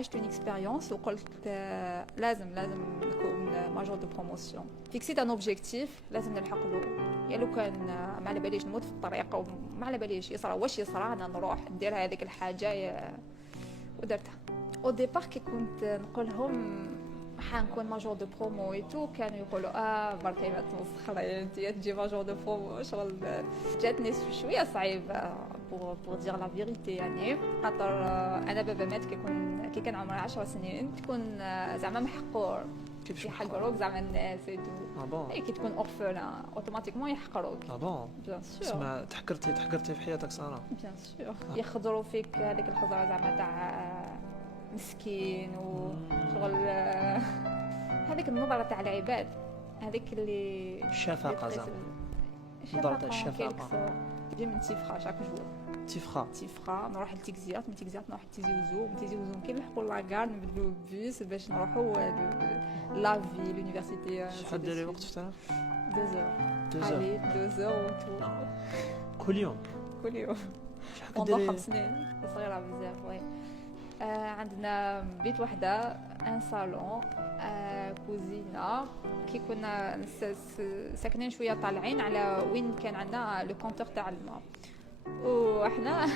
عشت اون اكسبيريونس وقلت لازم نكون ماجور دو بروموسيون. فيكسيت ان اوبجيكتيف لازم نلحق له. يا لو كان ما على باليش نموت في الطريق وما على باليش يصرى واش يصرى، انا نروح ندير هذيك الحاجه ودرتها. او ديبار كي كنت نقول لهم حنكون ماجور دو برومو ايتو، كانوا يقولوا بركي ما تمسخري انت تجي ماجور دو برومو. شغل جاتني شويه صعيبه بور دير لا فيريتي يعني، خاطر انا بابا مات كي كان عمري 10 سنين، تكون زعما محقور كيفاش يحقروك زعما الناس ايتو. بون كي تكون اورفلان اوتوماتيكمون يحقروك. بون بيان سور تسمى تحقرتي في حياتك ساره. بيان سور يخضروا فيك هذيك الخضره زعما تاع مسكين وشغل هذيك النظره تاع العباد، هذيك اللي الشفقه زعما نظره الشفقه. جي من تيفخا شاك جور تيفخا نروح لتيكزيات، من تيكزيات نروح لتيزي وزو، من تيزي وزو كي نلحقوا لاكار نبدلوا البيس باش نروحوا لافي لونيفرسيتي. شحال ديري وقت في الطريق؟ 2 زور كل يوم شحال ديري؟ 5 سنين صغيره بزاف. وي عندنا بيت وحده، ان صالون، كوزينه. كي كنا ساكنين شويه طالعين على وين كان عندنا لو كونتور تاع الماء، وحنا